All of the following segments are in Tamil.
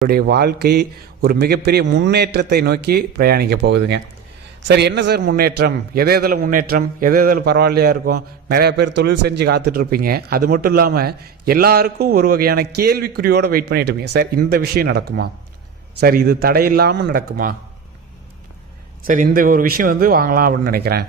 அவருடைய வாழ்க்கை ஒரு மிகப்பெரிய முன்னேற்றத்தை நோக்கி பிரயாணிக்க போகுதுங்க. சார் என்ன சார் முன்னேற்றம்? எதை எதில் முன்னேற்றம்? எதை எதில் பரவாயில்லையா இருக்கும்? நிறையா பேர் தொழில் செஞ்சு காத்துட்டு இருப்பீங்க. அது மட்டும் இல்லாமல் எல்லாருக்கும் ஒரு வகையான கேள்விக்குறியோடு வெயிட் பண்ணிட்டு இருப்பீங்க. சார் இந்த விஷயம் நடக்குமா? சார் இது தடையில்லாமல் நடக்குமா? சார் இந்த ஒரு விஷயம் வந்து வாங்கலாம் அப்படின்னு நினைக்கிறேன்.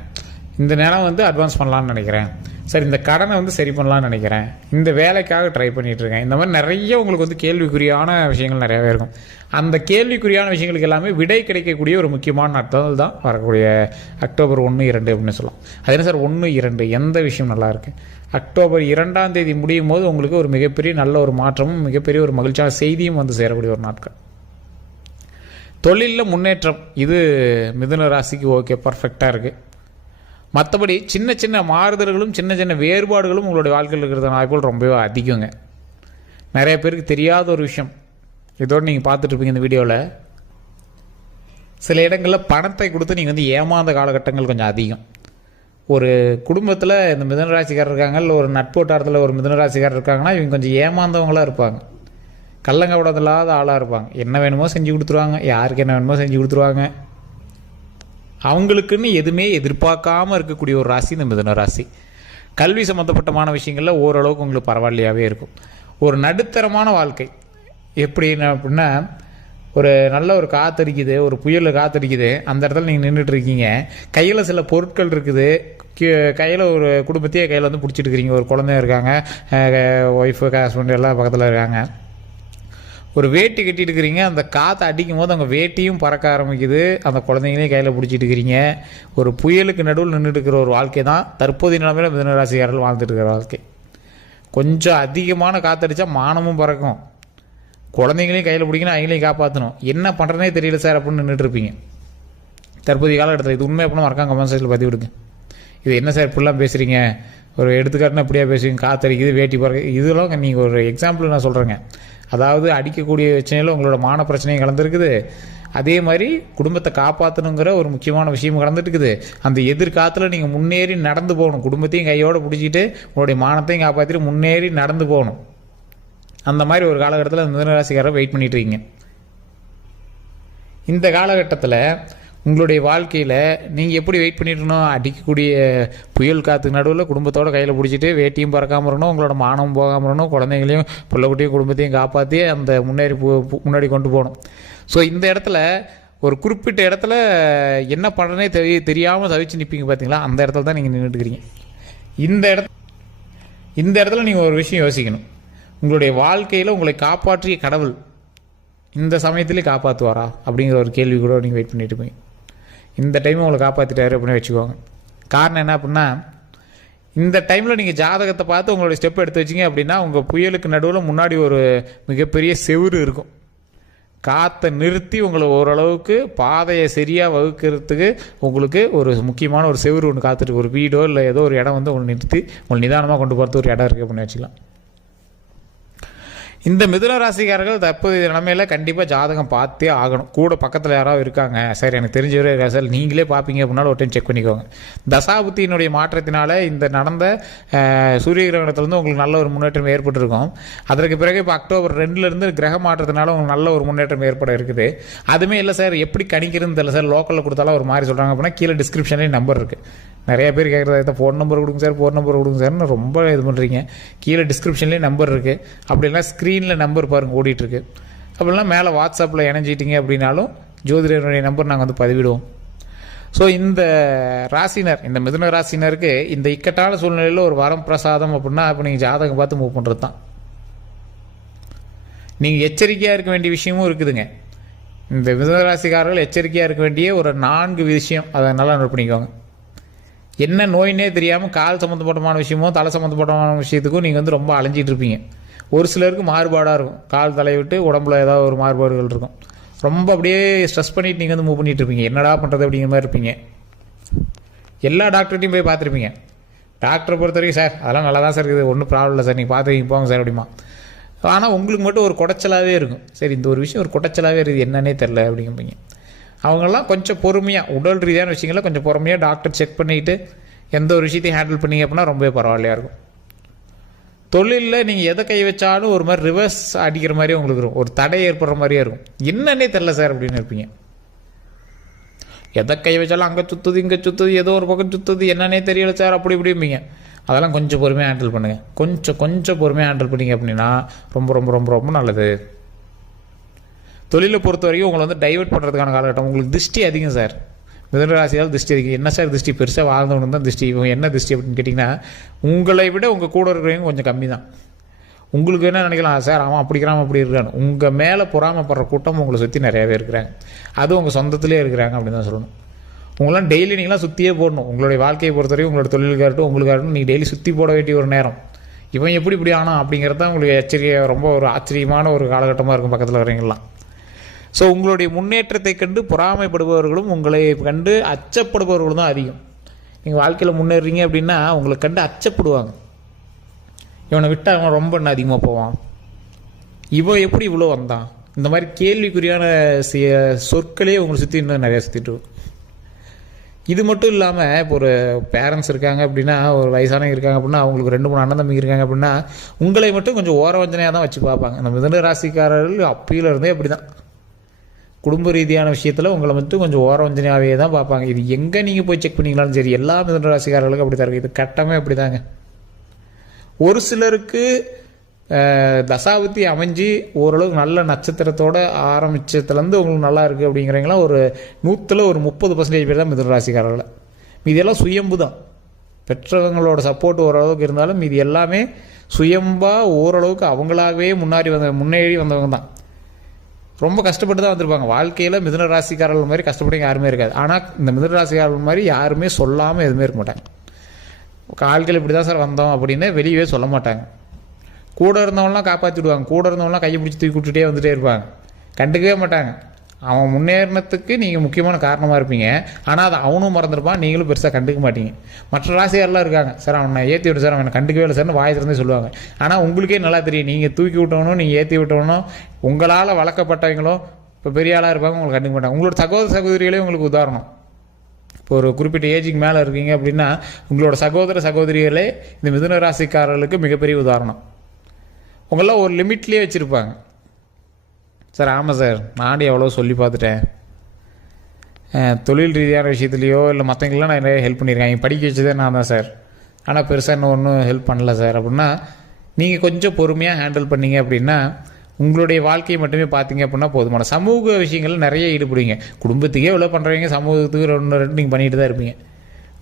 இந்த நேரம் வந்து அட்வான்ஸ் பண்ணலாம்னு நினைக்கிறேன். சார் இந்த கடனை வந்து சரி பண்ணலாம்னு நினைக்கிறேன். இந்த வேலைக்காக ட்ரை பண்ணிட்டு இருக்கேன். இந்த மாதிரி நிறைய உங்களுக்கு வந்து கேள்விக்குறியான விஷயங்கள் நிறையவே இருக்கும். அந்த கேள்விக்குறியான விஷயங்களுக்கு எல்லாமே விடை கிடைக்கக்கூடிய ஒரு முக்கியமான நாட்கள் தான் வரக்கூடிய அக்டோபர் ஒன்று இரண்டு அப்படின்னு சொல்லலாம். அது என்ன சார் ஒன்று இரண்டு? எந்த விஷயம் நல்லா இருக்கு? அக்டோபர் இரண்டாம் தேதி முடியும் போது உங்களுக்கு ஒரு மிகப்பெரிய நல்ல ஒரு மாற்றமும் மிகப்பெரிய ஒரு மகிழ்ச்சியான செய்தியும் வந்து சேரக்கூடிய ஒரு நாட்கள். தொழிலில் முன்னேற்றம். இது மிதுன ராசிக்கு ஓகே பர்ஃபெக்டாக இருக்குது மற்றபடி சின்ன சின்ன மாறுதல்களும் சின்ன சின்ன வேறுபாடுகளும் உங்களுடைய வாழ்க்கையில் இருக்கிறது. வாய்ப்புகள் ரொம்பவே அதிகங்க. நிறைய பேருக்கு தெரியாத ஒரு விஷயம். இதோடு நீங்கள் பார்த்துட்ருப்பீங்க இந்த வீடியோவில் சில இடங்களில் பணத்தை கொடுத்து நீங்கள் வந்து ஏமாந்த காலகட்டங்கள் கொஞ்சம் அதிகம். ஒரு குடும்பத்தில் இந்த மிதனராசிக்காரர் இருக்காங்க இல்லை ஒரு நட்போட்டாரத்தில் ஒரு மிதனராசிக்காரர் இருக்காங்கன்னா இவங்க கொஞ்சம் ஏமாந்தவங்களாக இருப்பாங்க. கள்ளங்கவிடம் இல்லாத ஆளாக இருப்பாங்க. என்ன வேணுமோ செஞ்சு கொடுத்துருவாங்க. யாருக்கு என்ன வேணுமோ செஞ்சு கொடுத்துருவாங்க. அவங்களுக்குன்னு எதுவுமே எதிர்பார்க்காம இருக்கக்கூடிய ஒரு ராசி இந்த மிதன ராசி. கல்வி சம்மந்தப்பட்டமான விஷயங்களில் ஓரளவுக்கு உங்களுக்கு பரவாயில்லையாகவே இருக்கும். ஒரு நடுத்தரமான வாழ்க்கை. எப்படின்னு அப்படின்னா ஒரு நல்ல ஒரு காத்தடிக்குது ஒரு புயலில் காத்தடிக்குது அந்த இடத்துல நீங்கள் நின்றுட்டு இருக்கீங்க. கையில் சில பொருட்கள் இருக்குது. கையில் ஒரு குடும்பத்தையே கையில் வந்து பிடிச்சிட்டு இருக்கிறீங்க. ஒரு குழந்தைய இருக்காங்க ஒய்ஃபு ஹஸ்பண்ட் எல்லாம் பக்கத்தில் இருக்காங்க. ஒரு வேட்டி கட்டிட்டு இருக்கிறீங்க அந்த காற்று அடிக்கும் போது அவங்க வேட்டியும் பறக்க ஆரம்பிக்குது. அந்த குழந்தைங்களையும் கையில் பிடிச்சிட்டு இருக்கிறீங்க ஒரு புயலுக்கு நடுவில் நின்றுட்டு இருக்கிற ஒரு வாழ்க்கை தான் தற்போதைய நிலைமையில் மிதனராசிக்காரர்கள் வாழ்ந்துட்டு இருக்கிற வாழ்க்கை. கொஞ்சம் அதிகமான காற்றடிச்சா மானமும் பறக்கும். குழந்தைங்களையும் கையில் பிடிக்கணும் அவங்களையும் காப்பாற்றணும் என்ன பண்ணுறனே தெரியல சார் அப்படின்னு நின்றுட்டுருப்பீங்க தற்போதைய காலகட்டத்தில் இது உண்மை அப்படின்னு மறக்காம கமெண்ட் சைடில் பதிவு விடுங்க. இது என்ன சார் இப்படிலாம் பேசுகிறீங்க ஒரு எடுத்துக்காட்டுனா இப்படியா பேசுவீங்க? காத்தடிக்குது வேட்டி பறக்க இதெல்லாம் நீங்கள் ஒரு எக்ஸாம்பிள் நான் சொல்கிறேங்க அதாவது அடிக்கக்கூடிய பிரச்சனையில் உங்களோட மான பிரச்சனையும் கலந்துருக்குது. அதே மாதிரி குடும்பத்தை காப்பாற்றணுங்கிற ஒரு முக்கியமான விஷயம் கலந்துட்டுருக்குது அந்த எதிர்காலத்தில் நீங்கள் முன்னேறி நடந்து போகணும். குடும்பத்தையும் கையோடு பிடிச்சிட்டு உங்களுடைய மானத்தையும் காப்பாற்றிட்டு முன்னேறி நடந்து போகணும். அந்த மாதிரி ஒரு காலகட்டத்தில் மிதனராசிக்காரர் வெயிட் பண்ணிட்டு இருக்கீங்க. இந்த காலகட்டத்தில் உங்களுடைய வாழ்க்கையில் நீங்கள் எப்படி வெயிட் பண்ணிட்டுருக்கணும் அடிக்கக்கூடிய புயல் காற்று நடுவில் குடும்பத்தோட கையில் பிடிச்சிட்டு வேட்டியும் பறக்காமல் இருக்கணும் உங்களோட மானமும் போகாமல் இருக்கணும் குழந்தைங்களையும் பிள்ளைக்குட்டியும் குடும்பத்தையும் காப்பாற்றி அந்த முன்னேறி முன்னாடி கொண்டு போகணும். ஸோ இந்த இடத்துல ஒரு குறிப்பிட்ட இடத்துல என்ன பண்ணுறனே தெரிய தெரியாமல் தவிச்சு நிற்பீங்க பார்த்தீங்களா அந்த இடத்துல தான் நீங்கள் நின்றுட்டுக்கிறீங்க இந்த இடத்து இந்த இடத்துல நீங்கள் ஒரு விஷயம் யோசிக்கணும். உங்களுடைய வாழ்க்கையில் உங்களை காப்பாற்றிய கடவுள் இந்த சமயத்திலே காப்பாற்றுவாரா அப்படிங்கிற ஒரு கேள்வி கூட நீங்கள் வெயிட் பண்ணிட்டு போய் இந்த டைம் உங்களை காப்பாற்றிட்டாரு அப்படின்னு வச்சுக்கோங்க காரணம் என்ன அப்படின்னா இந்த டைமில் நீங்கள் ஜாதகத்தை பார்த்து உங்களுடைய ஸ்டெப் எடுத்து வச்சிங்க அப்படின்னா உங்கள் புயலுக்கு நடுவில் முன்னாடி ஒரு மிகப்பெரிய செவுரு இருக்கும். காற்றை நிறுத்தி உங்களை ஓரளவுக்கு பாதையை சரியாக வகுக்கிறதுக்கு உங்களுக்கு ஒரு முக்கியமான ஒரு செவுரு ஒன்று காத்துட்டு ஒரு வீடோ இல்லை ஏதோ ஒரு இடம் வந்து உங்களை நிறுத்தி உங்களை நிதானமாக கொண்டு போகிறது ஒரு இடம் இருக்குது அப்படின்னு வச்சுக்கலாம். இந்த மிதுன ராசிக்காரர்கள் தற்போதைய நிலைமையில கண்டிப்பாக ஜாதகம் பார்த்தே ஆகணும். கூட பக்கத்தில் யாராவது இருக்காங்க. சரி எனக்கு தெரிஞ்சவரே இருக்கா சார் நீங்களே பார்ப்பீங்க அப்படின்னாலும் ஒரு டைம் செக் பண்ணிக்கோங்க. தசாபுத்தியினுடைய மாற்றத்தினால இந்த நடந்த சூரிய கிரகணத்துலேருந்து உங்களுக்கு நல்ல ஒரு முன்னேற்றம் ஏற்பட்டிருக்கும். அதற்கு பிறகு இப்போ அக்டோபர் ரெண்டுலேருந்து கிரக மாற்றத்தினால உங்களுக்கு நல்ல ஒரு முன்னேற்றம் ஏற்பட இருக்குது. அதுவுமே இல்லை சார் எப்படி கணிக்கிறதுன்னு தெரியல சார். லோக்கலில் கொடுத்தாலும் ஒரு மாதிரி சொல்கிறாங்க அப்படின்னா கீழே டிஸ்கிரிப்ஷன்லேயும் நம்பர் இருக்குது நிறைய பேர் கேட்குறது ஃபோன் நம்பர் கொடுங்க சார் ஃபோன் நம்பர் கொடுங்க சார்னு ரொம்ப இது பண்ணுறீங்க கீழே டிஸ்கிரிப்ஷன்லேயும் நம்பர் இருக்குது அப்படின்னா ஸ்க்ரீன் ஸ்க்ரீனில் நம்பர் பாருங்கள் ஓடிட்டுருக்கு. அப்படிலாம் மேலே வாட்ஸ்அப்பில் இணைஞ்சிட்டிங்க அப்படின்னாலும் ஜோதிடருடைய நம்பர் நாங்கள் வந்து பதிவிடுவோம். ஸோ இந்த ராசினர் இந்த மிதுன ராசினருக்கு இந்த இக்கட்டான சூழ்நிலையில் ஒரு வரம் பிரசாதம் அப்படின்னா இப்போ நீங்கள் ஜாதகம் பார்த்து மூவ் பண்ணுறது தான் நீங்கள் எச்சரிக்கையாக இருக்க வேண்டிய விஷயமும் இருக்குதுங்க. இந்த மிதுன ராசிக்காரர்கள் எச்சரிக்கையாக இருக்க வேண்டிய ஒரு நான்கு விஷயம் அதை நல்லா நோட் பண்ணிக்கோங்க. என்ன நோயினே தெரியாமல் கால் சம்மந்தப்பட்டமான விஷயமோ தலை சம்மந்தப்பட்டமான விஷயத்துக்கும் நீங்கள் வந்து ரொம்ப அலைஞ்சிட்டு இருப்பீங்க. ஒரு சிலருக்கு மாறுபாடாக இருக்கும். கால் தலைவிட்டு உடம்புல ஏதாவது ஒரு மாறுபாடுகள் இருக்கும். ரொம்ப அப்படியே ஸ்ட்ரெஸ் பண்ணிட்டு நீங்கள் வந்து மூவ் பண்ணிகிட்டு இருப்பீங்க. என்னடா பண்ணுறது அப்படிங்கிற மாதிரி இருப்பீங்க. எல்லா டாக்டர்கிட்டையும் போய் பார்த்துருப்பீங்க. டாக்டரை பொறுத்த வரைக்கும் சார் அதெல்லாம் நல்லா தான் சார் இருக்குது. ஒன்றும் ப்ராப்ளம் இல்லை சார். நீங்கள் பார்த்துக்கிங்க போங்க சார் அப்படிமா. ஆனால் உங்களுக்கு மட்டும் ஒரு குடைச்சலாகவே இருக்கும். சரி இந்த ஒரு விஷயம் ஒரு குடைச்சலாகவே இருக்குது. என்னன்னே தெரில அப்படிங்கும்பீங்க அவங்கெல்லாம் கொஞ்சம் பொறுமையாக உடல் ரீதியான விஷயங்களை கொஞ்சம் பொறுமையாக டாக்டர் செக் பண்ணிவிட்டு எந்த ஒரு விஷயத்தையும் ஹேண்டில் பண்ணீங்க அப்படின்னா ரொம்பவே பரவாயில்லையா இருக்கும். தொழிலில் நீங்கள் எதை கை வச்சாலும் ஒரு மாதிரி ரிவர்ஸ் அடிக்கிற மாதிரி உங்களுக்கு இருக்கும். ஒரு தடை ஏற்படுற மாதிரியே இருக்கும். என்னன்னே தெரில சார் அப்படின்னு இருப்பீங்க. எதை கை வச்சாலும் அங்கே சுற்றுது இங்கே சுற்றுது ஏதோ ஒரு பக்கம் சுற்றுது என்னன்னே தெரியல சார் அப்படி இப்படிம்பீங்க அதெல்லாம் கொஞ்சம் பொறுமையாக ஹேண்டில் பண்ணுங்கள் கொஞ்சம் கொஞ்சம் பொறுமையாக ஹேண்டில் பண்ணீங்க அப்படின்னா ரொம்ப ரொம்ப ரொம்ப ரொம்ப நல்லது. தொழிலை பொறுத்த வரைக்கும் உங்களை வந்து டைவர்ட் பண்ணுறதுக்கான காலகட்டம். உங்களுக்கு திருஷ்டி அதிகம் சார். மிதனராசியால் திருஷ்டி இருக்குது என்ன சார் திருஷ்டி? பெருசாக வாழ்ந்தவனு தான் திருஷ்டி. இவங்க என்ன திருஷ்டி அப்படின்னு கேட்டிங்கன்னா உங்களை விட உங்கள் கூட இருக்கிறவங்க கொஞ்சம் கம்மி தான். உங்களுக்கு என்ன நினைக்கலாம் சார் அவன் அப்படி இருக்கிறான் அப்படி இருக்கான்னு உங்கள் மேலே பொறாமப்படுற கூட்டம் உங்களை சுற்றி நிறையாவே இருக்கிறாங்க. அது உங்கள் சொந்தத்திலே இருக்கிறாங்க அப்படின்னு தான் சொல்லணும். உங்களாம் டெய்லி நீங்களாம் சுற்றியே போடணும். உங்களுடைய வாழ்க்கையை பொறுத்தவரைக்கும் உங்களோட தொழிலுக்காகட்டும் உங்களுக்காகட்டும் நீங்கள் டெய்லி சுற்றி போட வேண்டிய ஒரு நேரம். இவன் எப்படி இப்படி ஆனால் அப்படிங்கிறது தான் உங்களுக்கு எச்சரிக்கை. ரொம்ப ஒரு ஆச்சரியமான ஒரு காலகட்டமாக இருக்கும் பக்கத்தில் வரீங்களாம் ஸோ உங்களுடைய முன்னேற்றத்தை கண்டு பொறாமைப்படுபவர்களும் உங்களை கண்டு அச்சப்படுபவர்களும் தான் அதிகம். நீங்கள் வாழ்க்கையில் முன்னேறீங்க அப்படின்னா உங்களை கண்டு அச்சப்படுவாங்க. இவனை விட்டால் அவன் ரொம்ப இன்னும் அதிகமாக போவான். இவன் எப்படி இவ்வளோ வந்தான்? இந்த மாதிரி கேள்விக்குறியான சி- சொற்களே உங்களை சுற்றி இன்னும் நிறைய சுற்றிட்டு இது மட்டும் இல்லாமல் இப்போ ஒரு பேரண்ட்ஸ் இருக்காங்க அப்படின்னா ஒரு வயசானவங்க இருக்காங்க அப்படின்னா அவங்களுக்கு ரெண்டு மூணு அண்ணன் தம்பி இருக்காங்க அப்படின்னா உங்களை மட்டும் கொஞ்சம் ஓரவஞ்சனையாக தான் வச்சு பார்ப்பாங்க. இந்த மிதன ராசிக்காரர்கள் அப்பையில இருந்தே அப்படி தான் குடும்ப ரீதியான விஷயத்தில் உங்களை மட்டும் கொஞ்சம் ஓர வஞ்சனையாகவே தான் பார்ப்பாங்க. இது எங்கே நீங்கள் போய் செக் பண்ணிங்களாலும் சரி எல்லா மிதன ராசிக்காரர்களுக்கும் அப்படி தான் இருக்குது இது கட்டமே அப்படி தாங்க ஒரு சிலருக்கு அஹ், தசாபுத்தி அமைஞ்சு ஓரளவுக்கு நல்ல நட்சத்திரத்தோட ஆரம்பிச்சதுலேருந்து உங்களுக்கு நல்லா இருக்குது அப்படிங்கிறீங்களா? ஒரு நூற்றில் ஒரு முப்பது பர்சன்டேஜ் பேர் தான் மிதன ராசிக்காரர்கள். இதெல்லாம் சுயம்பு தான் பெற்றவங்களோட சப்போர்ட் ஓரளவுக்கு இருந்தாலும் மீதி எல்லாமே சுயம்பாக ஓரளவுக்கு அவங்களாகவே முன்னாடி வந்த முன்னேறி வந்தவங்க தான் ரொம்ப கஷ்டப்பட்டு தான் வந்திருப்பாங்க. வாழ்க்கையில் மிதுன ராசிக்காரர்கள் மாதிரி கஷ்டப்பட்டு யாருமே இருக்காது. ஆனால் இந்த மிதுன ராசிக்காரர்கள் மாதிரி யாருமே சொல்லாமல் எதுவுமே இருக்க மாட்டாங்க. வாழ்க்கையில் இப்படி தான் சார் வந்தோம் அப்படின்னு வெளியவே சொல்ல மாட்டாங்க. கூட இருந்தவங்களாம் காப்பாற்றி விடுவாங்க கூட இருந்தவங்களாம் கையை பிடிச்சி தூக்கி விட்டுட்டே வந்துட்டே இருப்பாங்க. கண்டுக்கவே மாட்டாங்க. அவன் முன்னேறினத்துக்கு நீங்கள் முக்கியமான காரணமாக இருப்பீங்க. ஆனால் அதை அவனும் மறந்துருப்பான். நீங்களும் பெருசாக கண்டுக்க மாட்டீங்க. மற்ற ராசியாரெலாம் இருக்காங்க. சார் அவனை ஏற்றி விட்டு சார். அவனை கண்டுக்கவே இல்லை சார்னு வாய் திறந்தே சொல்லுவாங்க. ஆனால் உங்களுக்கே நல்லா தெரியும். நீங்கள் தூக்கி விட்டவனும் நீங்கள் ஏற்றி விட்டவனும் உங்களால் வளர்க்கப்பட்டவங்களும் இப்போ பெரிய ஆளாக இருப்பாங்க உங்களுக்கு கண்டுக்க மாட்டாங்க. உங்களோட சகோதர சகோதரிகளே உங்களுக்கு உதாரணம். இப்போ ஒரு குறிப்பிட்ட ஏஜுக்கு மேலே இருக்கீங்க அப்படின்னா உங்களோட சகோதர சகோதரிகளே இந்த மிதுன ராசிக்காரர்களுக்கு மிகப்பெரிய உதாரணம். உங்களாம் ஒரு லிமிட்லேயே வச்சுருப்பாங்க. சார் ஆமாம் சார். நானும் எவ்வளோ சொல்லி பார்த்துட்டேன். தொழில் ரீதியான விஷயத்துலையோ இல்லை மற்றவங்களாம் நான் நிறைய ஹெல்ப் பண்ணியிருக்கேன். படிக்க வச்சதே நான் தான் சார். ஆனால் பெருசாக இன்னும் ஒன்றும் ஹெல்ப் பண்ணல சார். அப்படின்னா நீங்கள் கொஞ்சம் பொறுமையாக ஹேண்டில் பண்ணீங்க அப்படின்னா உங்களுடைய வாழ்க்கையை மட்டுமே பார்த்தீங்க அப்படின்னா போதுமான. சமூக விஷயங்கள் நிறைய ஈடுபடுவீங்க. குடும்பத்துக்கே எவ்வளோ பண்ணுறவங்க சமூகத்துக்கு ரெண்டு ரெண்டு நீங்கள் பண்ணிட்டு தான் இருப்பீங்க.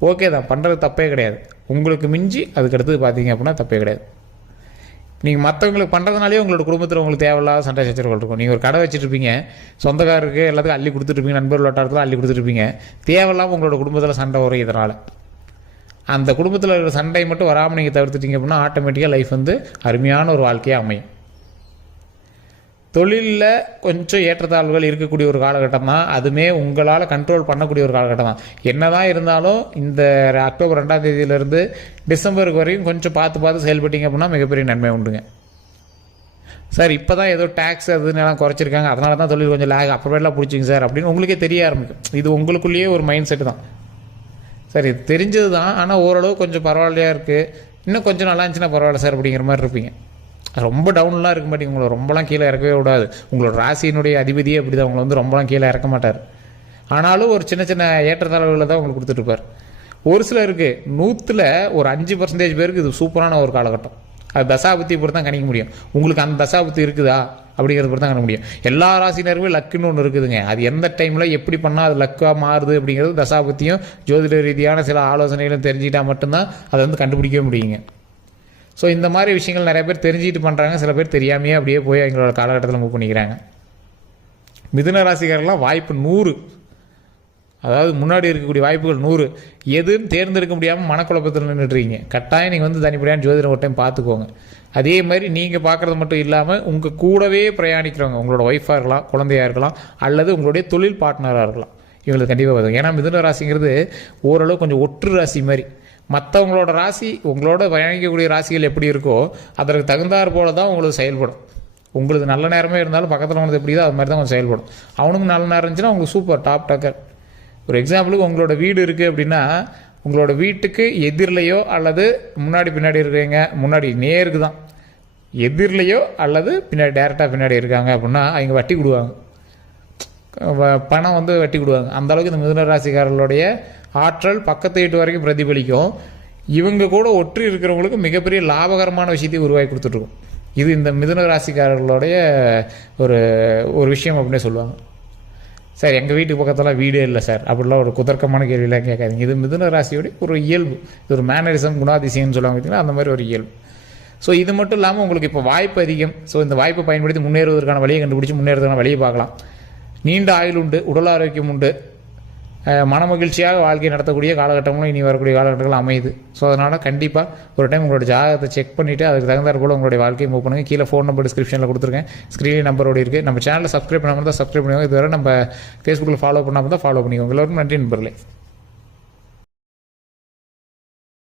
ஓகே தான். பண்ணுறது தப்பே கிடையாது. உங்களுக்கு மிஞ்சி அதுக்கடுத்து பார்த்தீங்க அப்படின்னா தப்பே கிடையாது. நீங்கள் மற்றவங்களுக்கு பண்ணுறதுனாலே உங்களோட குடும்பத்தில் உங்களுக்கு தேவையில்லாத சண்டை சச்சரவுகள் இருக்கும். நீங்கள் ஒரு கடை வச்சுருப்பீங்க சொந்தக்காரருக்கு எல்லாத்துக்கும் அள்ளி கொடுத்துருப்பீங்க நண்பர்கள் வட்டாரத்தில் அள்ளி கொடுத்துருப்பீங்க தேவையில்லாமல் உங்களோட குடும்பத்தில் சண்டை வரும் இதனால். அந்த குடும்பத்தில் இருக்கிற சண்டை மட்டும் வராமல் நீங்கள் தவிர்த்துட்டீங்க அப்படின்னா ஆட்டோமேட்டிக்காக லைஃப் வந்து அருமையான ஒரு வாழ்க்கையாக அமையும். தொழிலில் கொஞ்சம் ஏற்றத்தாழ்வுகள் இருக்கக்கூடிய ஒரு காலகட்டம் தான் அதுமே உங்களால் கண்ட்ரோல் பண்ணக்கூடிய ஒரு காலகட்டம். தான் என்னதான் இருந்தாலும் இந்த அக்டோபர் ரெண்டாம் தேதியிலேருந்து டிசம்பருக்கு வரையும் கொஞ்சம் பார்த்து பார்த்து செயல்பட்டீங்க அப்படின்னா மிகப்பெரிய நன்மை உண்டுங்க. சார் இப்போ தான் ஏதோ டேக்ஸ் அதுன்னெல்லாம் குறைச்சிருக்காங்க. அதனால தான் தொழில் கொஞ்சம் லேக் அப்புறமேலாம் பிடிச்சிங்க சார். அப்படின்னு உங்களுக்கே தெரிய ஆரம்பிக்கும். இது உங்களுக்குள்ளேயே ஒரு மைண்ட் செட்டு தான். சார் இது தெரிஞ்சது தான் ஆனால் ஓரளவு கொஞ்சம் பரவாயில்லையா இருக்குது இன்னும் கொஞ்சம் நல்லா இருந்துச்சுன்னா பரவாயில்ல சார் அப்படிங்கிற மாதிரி இருப்பீங்க. ரொம்ப டவுன்லாம் இருக்க மாட்டேங்க உங்களை ரொம்பலாம் கீழே இறக்கவே விடாது உங்களோட ராசியினுடைய அதிபதியே அப்படி தான் உங்களை வந்து ரொம்பலாம் கீழே இறக்க மாட்டார். ஆனாலும் ஒரு சின்ன சின்ன ஏற்றத்தாழ்வுகளை தான் உங்களுக்கு கொடுத்துட்ருப்பார் ஒரு சிலருக்கு நூற்றில் ஒரு அஞ்சு பர்சன்டேஜ் பேருக்கு இது சூப்பரான ஒரு காலகட்டம். அது தசாபுத்தி பொறுத்து தான் கணிக்க முடியும். உங்களுக்கு அந்த தசாபுத்தி இருக்குதா? அப்படிங்கிறத பொறுத்து தான் கணிக்க முடியும். எல்லா ராசினருமே லக்குன்னு ஒன்று இருக்குதுங்க. அது எந்த டைமில் எப்படி பண்ணால் அது லக்காக மாறுது அப்படிங்கிறது தசாபுத்தியும் ஜோதிட ரீதியான சில ஆலோசனைகளும் தெரிஞ்சுக்கிட்டால் மட்டும்தான் அதை வந்து கண்டுபிடிக்கவே முடியுங்க. ஸோ இந்த மாதிரி விஷயங்கள் நிறைய பேர் தெரிஞ்சுக்கிட்டு பண்ணுறாங்க சில பேர் தெரியாமையே அப்படியே போய் எங்களோட காலகட்டத்தில் மூவ் பண்ணிக்கிறாங்க. மிதுன ராசிக்காரர்கள்லாம் வாய்ப்பு நூறு. அதாவது முன்னாடி இருக்கக்கூடிய வாய்ப்புகள் நூறு. எதுன்னு தேர்ந்தெடுக்க முடியாமல் மனக்குழப்பத்தில் நின்றுட்டுருக்கீங்க கட்டாயம் நீங்கள் வந்து தனிப்படியான ஜோதிடம் ஒரு டைம் பார்த்துக்கோங்க. அதே மாதிரி நீங்கள் பார்க்குறது மட்டும் இல்லாமல் உங்கள் கூடவே பிரயாணிக்கிறவங்க உங்களோட ஒய்ஃபாக இருக்கலாம் குழந்தையாக இருக்கலாம் அல்லது உங்களுடைய தொழில் பார்ட்னராக இருக்கலாம். இவங்களுக்கு கண்டிப்பாக பார்த்துக்கோங்க ஏன்னா மிதுன ராசிங்கிறது ஓரளவு கொஞ்சம் ஒற்று ராசி மாதிரி. மற்றவங்களோட ராசி உங்களோட பயணிக்கக்கூடிய ராசிகள் எப்படி இருக்கோ அதற்கு தகுந்தாற் போல தான் உங்களுக்கு செயல்படும். உங்களுக்கு நல்ல நேரமே இருந்தாலும் பக்கத்தில் உனது எப்படி அது மாதிரி தான் கொஞ்சம் செயல்படும். அவனுக்கு நல்ல நேரம் இருந்துச்சுன்னா உங்களுக்கு சூப்பர் டாப் டக்கர் ஒரு எக்ஸாம்பிளுக்கு உங்களோட வீடு இருக்குது அப்படின்னா உங்களோட வீட்டுக்கு எதிரிலையோ அல்லது முன்னாடி பின்னாடி இருக்கிறீங்க முன்னாடி நேருக்கு தான். எதிரிலையோ அல்லது பின்னாடி டேரெக்டாக பின்னாடி இருக்காங்க அப்படின்னா அவங்க வட்டி கொடுவாங்க. வ- பணம் வந்து வட்டி கொடுவாங்க. அந்த அளவுக்கு இந்த மிதுன ராசிக்காரர்களுடைய ஆற்றல் பக்கத்து வீட்டு வரைக்கும் பிரதிபலிக்கும். இவங்க கூட ஒற்றி இருக்கிறவங்களுக்கு மிகப்பெரிய லாபகரமான விஷயத்தை உருவாக்கி கொடுத்துட்ருக்கும். இது இந்த மிதுன ராசிக்காரர்களுடைய ஒரு ஒரு விஷயம் அப்படின்னே சொல்லுவாங்க. சார் எங்கள் வீட்டு பக்கத்தில் வீடே இல்லை சார். அப்படிலாம் ஒரு குதர்க்கமான கேள்வியெலாம் கேட்காதீங்க. இது மிதுன ராசியோடைய ஒரு இயல்பு. இது ஒரு மேனரிசம் குணாதிசயம்னு சொல்லுவாங்க பார்த்தீங்கன்னா அந்த மாதிரி ஒரு இயல்பு. ஸோ இது மட்டும் இல்லாமல் உங்களுக்கு இப்போ வாய்ப்பு அதிகம். ஸோ இந்த வாய்ப்பை பயன்படுத்தி முன்னேறுவதற்கான வழியை கண்டுபிடிச்சி முன்னேறதுக்கான வழியை பார்க்கலாம். நீண்ட ஆயுள் உண்டு உடல் ஆரோக்கியம் உண்டு. மனமகிழ்ச்சியாக வாழ்க்கை நடத்தக்கூடிய காலகட்டங்களும் இனி வரக்கூடிய காலகட்டங்கள் அமையுது. ஸோ அதனால் கண்டிப்பாக ஒரு டைம் உங்களோட ஜாதகத்தை செக் பண்ணிவிட்டு அதுக்கு தகுந்தாற் கூட உங்களுடைய வாழ்க்கையை மூவ் பண்ணுங்கள் கீழே ஃபோன் நம்பர் டிஸ்கிரிப்ஷனில் கொடுத்துருக்கேன். ஸ்க்ரீன் நம்பரோடு இருக்குது நம்ம சேனலில் சப்ஸ்கிரைப் பண்ணாமல் தான் சப்ஸ்கிரைப் பண்ணுவாங்க இதுவரை நம்ம ஃபேஸ்புக்கில் ஃபாலோ பண்ணாமல் தான் ஃபாலோ பண்ணிக்கோங்க. எல்லோருக்கும் நன்றி நண்பர்களே.